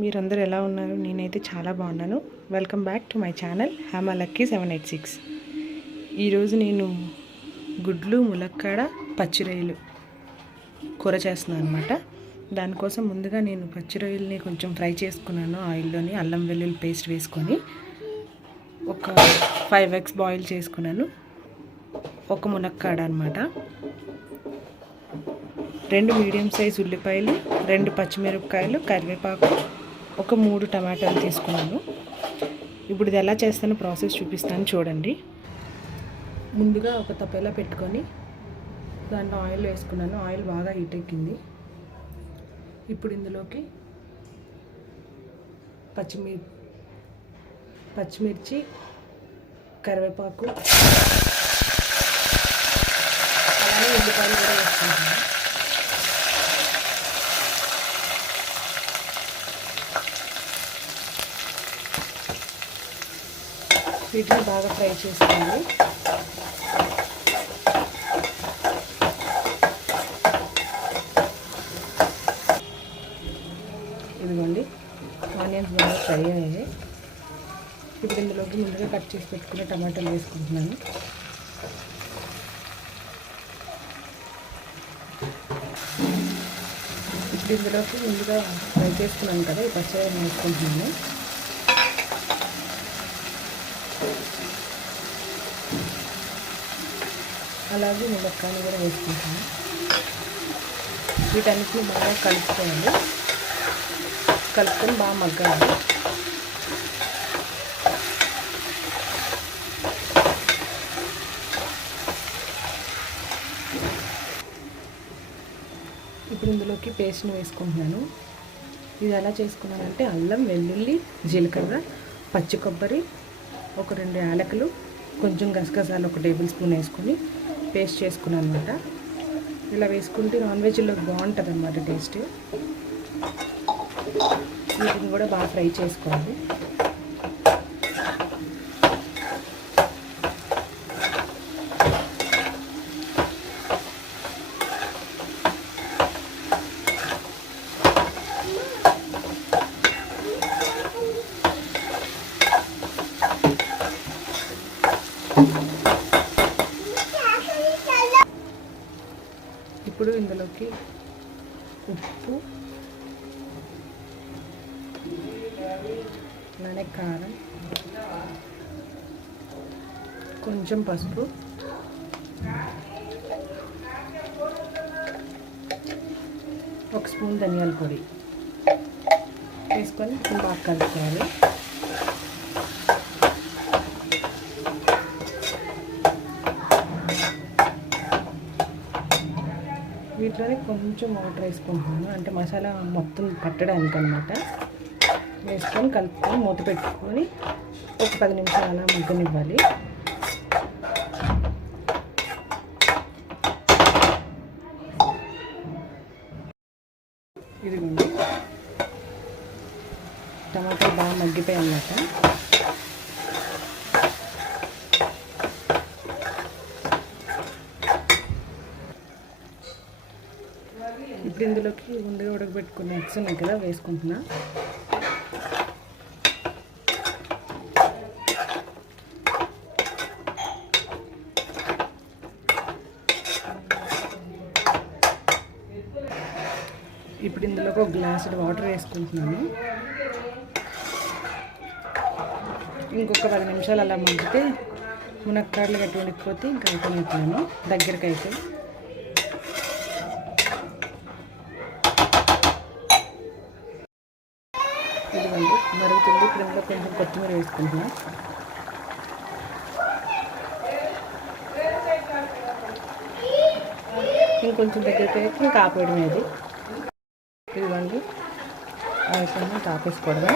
మీరందరూ ఎలా ఉన్నారు? నేనైతే చాలా బాగున్నాను. Welcome back to my channel హ్యామా lucky seven eight six ఈరోజు నేను గుడ్లు ములక్కాడ పచ్చి రొయ్యలు కూర చేస్తున్నాను అనమాట దానికోసం ముందుగా నేను పచ్చిరొయ్యల్ని కొంచెం ఫ్రై చేసుకున్నాను ఆయిల్లోని అల్లం వెల్లుల్లి పేస్ట్ వేసుకొని ఒక ఫైవ్ ఎగ్స్ బాయిల్ చేసుకున్నాను. ఒక మునక్కాడ అనమాట రెండు మీడియం సైజ్ ఉల్లిపాయలు రెండు పచ్చిమిరపకాయలు కరివేపాకు ఒక మూడు టమాటాలు తీసుకున్నాను. ఇప్పుడు ఇది ఎలా చేస్తానో ప్రాసెస్ చూపిస్తాను చూడండి. ముందుగా ఒక తప్పేలా పెట్టుకొని దాంట్లో ఆయిల్ వేసుకున్నాను. ఆయిల్ బాగా హీట్ ఎక్కింది. ఇప్పుడు ఇందులోకి పచ్చిమిర్ పచ్చిమిర్చి కరివేపాకు అలాగే ఉల్లిపాయలు కూడా వేసుకుంటున్నాను. వీటిని బాగా ఫ్రై చేసుకోండి. ఇదిగోండి ఆనియన్స్ బాగా ఫ్రై అయ్యాయి. ఇప్పుడు ఇందులోకి ముందుగా కట్ చేసి పెట్టుకున్న టమాటాలు వేసుకుంటున్నాను. ఇప్పుడు ఇందులోకి ముందుగా ఫ్రై చేసుకున్నాను కదా ఈ పచ్చడి వేసుకుంటున్నాను. అలాగే నిమ్మకాయలు కూడా వేసుకుంటాను. వీటన్నిటిని బాగా కలుపుకోవాలి. కలుపుకొని బాగా మగ్గాలి. ఇప్పుడు ఇందులోకి పేస్ట్ని వేసుకుంటున్నాను. ఇది ఎలా చేసుకున్నానంటే అల్లం వెల్లుల్లి జీలకర్ర పచ్చి కొబ్బరి ఒక రెండు యాలకులు కొంచెం గసగసాలు ఒక టేబుల్ స్పూన్ వేసుకొని పేస్ట్ చేసుకున్నాను అనమాట ఇలా వేసుకుంటే నాన్ వెజ్లో బాగుంటుంది అనమాట టేస్ట్. వీటిని కూడా బాగా ఫ్రై చేసుకోవాలి. ఇప్పుడు ఇందులోకి ఉప్పు అలానే కారం కొంచెం పసుపు ఒక స్పూన్ ధనియాల పొడి. వేసుకొని బాగా కలుపుకోవాలి. దీంట్లోనే కొంచెం వాటర్ వేసుకుంటున్నాను. అంటే మసాలా మొత్తం పట్టడానికి అనమాట వేసుకొని కలుపుకొని మూత పెట్టుకొని ఒక పది నిమిషాలు అలా ముగ్గనివ్వాలి. ఇదిగోండి. టమాటా బాగా మగ్గిపోయాయి అన్నమాట ఇప్పుడు ఇందులోకి ముందుగా ఉడకబెట్టుకున్న ఎగ్స్ ఉన్నాయి కదా వేసుకుంటున్నా. ఇప్పుడు ఇందులోకి ఒక గ్లాస్ వాటర్ వేసుకుంటున్నాను. ఇంకొక పది నిమిషాలు అలా మగ్గితే మునక్కాడలు గట్టి ఉడికిపోతే ఇంకా అయిపోయినాను దగ్గరికి అయితే ఇదిగోండి మరుగుతుంది. ఇప్పుడు ఇందులో కొంచెం కొత్తిమీర వేసుకుంటున్నాం. ఇంకొంచెం దగ్గరికి అయితే ఇంకా ఆపేయడం ఇది ఇదిగోండి. అయిపోయినా ఆపేసుకోవడమే.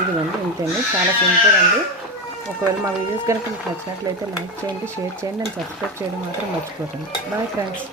ఇదిగోండి ఇంతేండి. చాలా సింపుల్ అండి. ఒకవేళ మా వీడియోస్ కనుక మీకు నచ్చినట్లయితే లైక్ చేయండి షేర్ చేయండి అండ్ సబ్స్క్రైబ్ చేయడం మాత్రం మర్చిపోకండి. Bye friends.